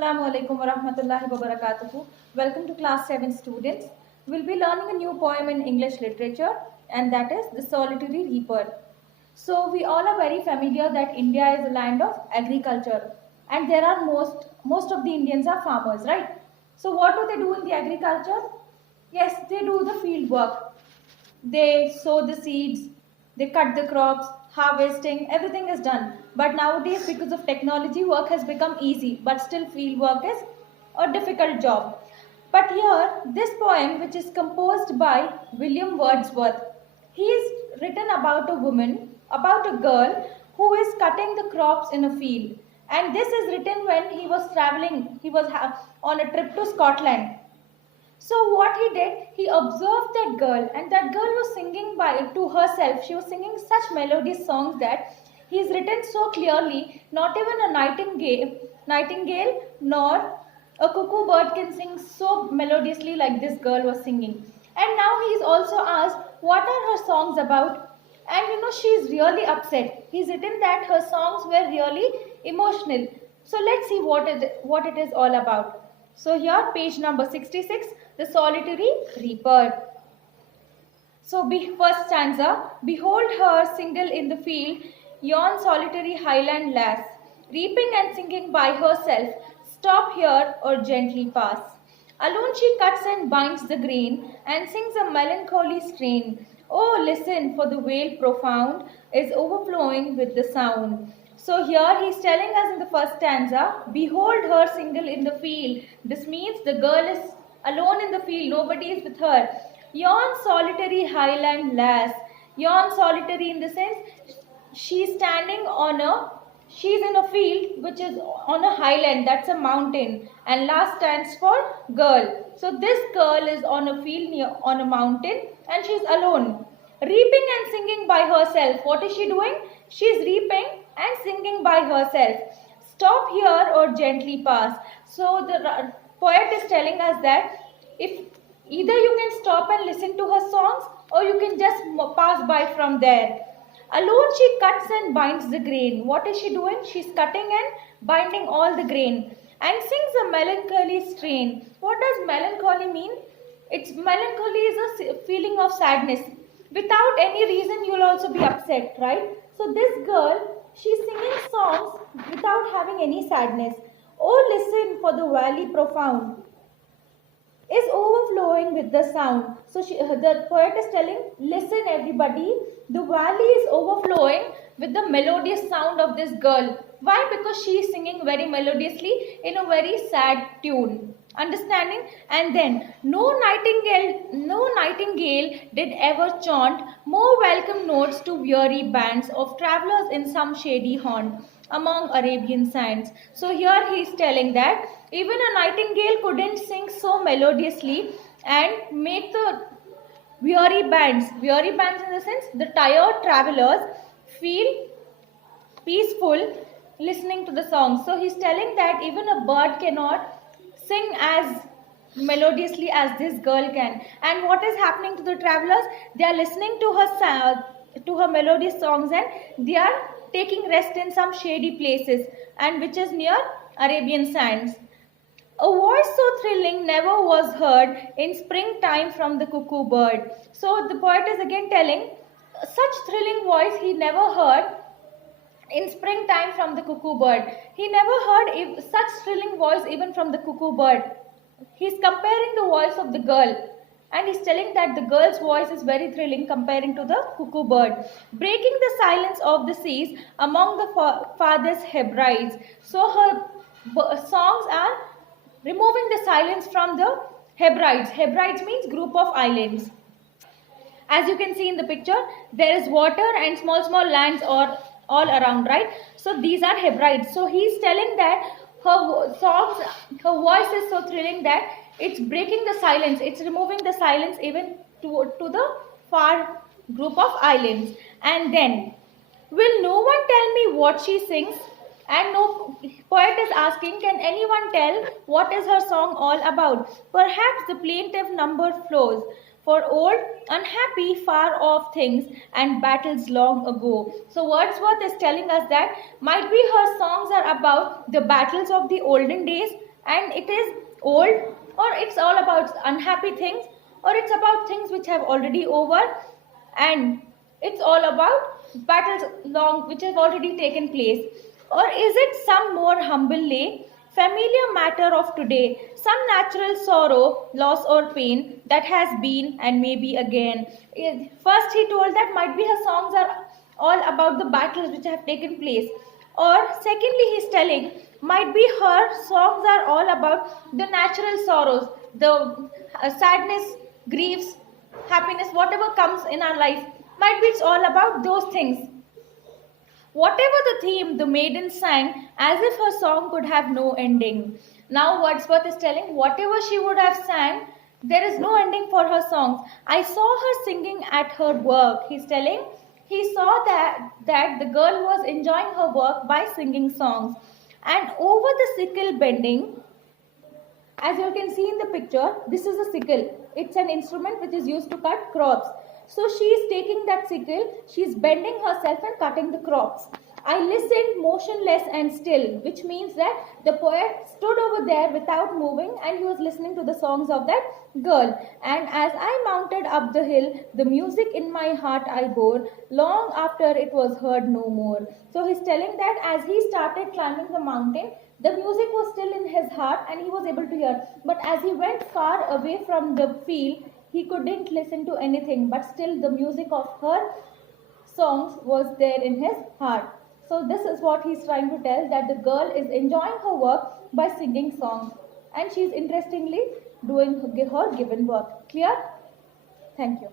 Assalamu alaikum wa rahmatullahi wa barakatuhu. Welcome to class 7 students. We'll be learning a new poem in English literature, and that is The Solitary Reaper. So we all are very familiar that India is a land of agriculture, and there are most of the Indians are farmers, right? So what do they do in the agriculture? Yes, they do the field work. They sow the seeds, they cut the crops, harvesting, everything is done. But nowadays, because of technology, work has become easy, but still field work is a difficult job. But here, this poem, which is composed by William Wordsworth, he is written about a woman, about a girl who is cutting the crops in a field. And this is written when he was traveling, he was on a trip to Scotland. So what he did, he observed that girl, and that girl was singing to herself. She was singing such melodious songs that he's written so clearly. Not even a nightingale, nor a cuckoo bird can sing so melodiously like this girl was singing. And now he is also asked, what are her songs about? And she is really upset. He's written that her songs were really emotional. So let's see what it is all about. So here, page number 66, The Solitary Reaper. So first stanza, behold her single in the field, yon solitary highland lass, reaping and singing by herself, stop here or gently pass. Alone she cuts and binds the grain, and sings a melancholy strain. Oh, listen, for the vale profound is overflowing with the sound. So here he is telling us in the first stanza, behold her single in the field. This means the girl is alone in the field, nobody is with her. Yon solitary highland lass. Yon solitary in the sense, she's in a field which is on a highland, that's a mountain. And lass stands for girl. So this girl is on a field on a mountain and she's alone. Reaping and singing by herself. What is she doing? She's reaping and singing by herself. Stop here or gently pass. So the poet is telling us that if either you can stop and listen to her songs or you can just pass by from there. Alone she cuts and binds the grain. What is she doing? She's cutting and binding all the grain and sings a melancholy strain. What does melancholy mean? Melancholy is a feeling of sadness. Without any reason, you'll also be upset, right? So this girl, she's singing songs without having any sadness. Oh, listen, for the valley profound is overflowing with the sound. So the poet is telling, listen everybody, the valley is overflowing with the melodious sound of this girl. Why? Because she is singing very melodiously in a very sad tune. Understanding? And then, no nightingale did ever chaunt more welcome notes to weary bands of travelers in some shady haunt among Arabian sands. So here he is telling that even a nightingale couldn't sing so melodiously and make the weary bands in the sense the tired travelers feel peaceful listening to the song. So he's telling that even a bird cannot sing as melodiously as this girl can. And what is happening to the travelers? They are listening to her melodious songs and they are taking rest in some shady places and which is near Arabian sands. A voice so thrilling never was heard in springtime from the cuckoo bird. So the poet is again telling such thrilling voice he never heard in springtime from the cuckoo bird. He never heard such thrilling voice even from the cuckoo bird. He's comparing the voice of the girl and he's telling that the girl's voice is very thrilling comparing to the cuckoo bird. Breaking the silence of the seas among the farthest Hebrides. So her songs are removing the silence from the Hebrides. Hebrides means group of islands. As you can see in the picture, there is water and small lands or all around, right? So these are Hebrides. So he's telling that her voice is so thrilling that it's breaking the silence. It's removing the silence even to the far group of islands. And then, will no one tell me what she sings? And no poet is asking, can anyone tell what is her song all about? Perhaps the plaintive number flows for old, unhappy, far off things and battles long ago. So Wordsworth is telling us that might be her songs are about the battles of the olden days and it is old, or it's all about unhappy things, or it's about things which have already over, and it's all about battles long which have already taken place, or is it some more humbly familiar matter of today, some natural sorrow, loss or pain that has been and may be again. First he told that might be her songs are all about the battles which have taken place, or secondly he's telling might be her songs are all about the natural sorrows, the sadness, griefs, happiness, whatever comes in our life, might be it's all about those things. Whatever the theme, the maiden sang as if her song could have no ending. Now Wordsworth is telling whatever she would have sang, there is no ending for her songs. I saw her singing at her work. He's telling he saw that the girl was enjoying her work by singing songs. And over the sickle bending, as you can see in the picture, this is a sickle. It's an instrument which is used to cut crops. So she is taking that sickle, she is bending herself and cutting the crops. I listened motionless and still, which means that the poet stood over there without moving and he was listening to the songs of that girl. And as I mounted up the hill, the music in my heart I bore, long after it was heard no more. So he's telling that as he started climbing the mountain, the music was still in his heart and he was able to hear. But as he went far away from the field, he couldn't listen to anything. But still the music of her songs was there in his heart. So this is what he's trying to tell, that the girl is enjoying her work by singing songs. And she's interestingly doing her given work. Clear? Thank you.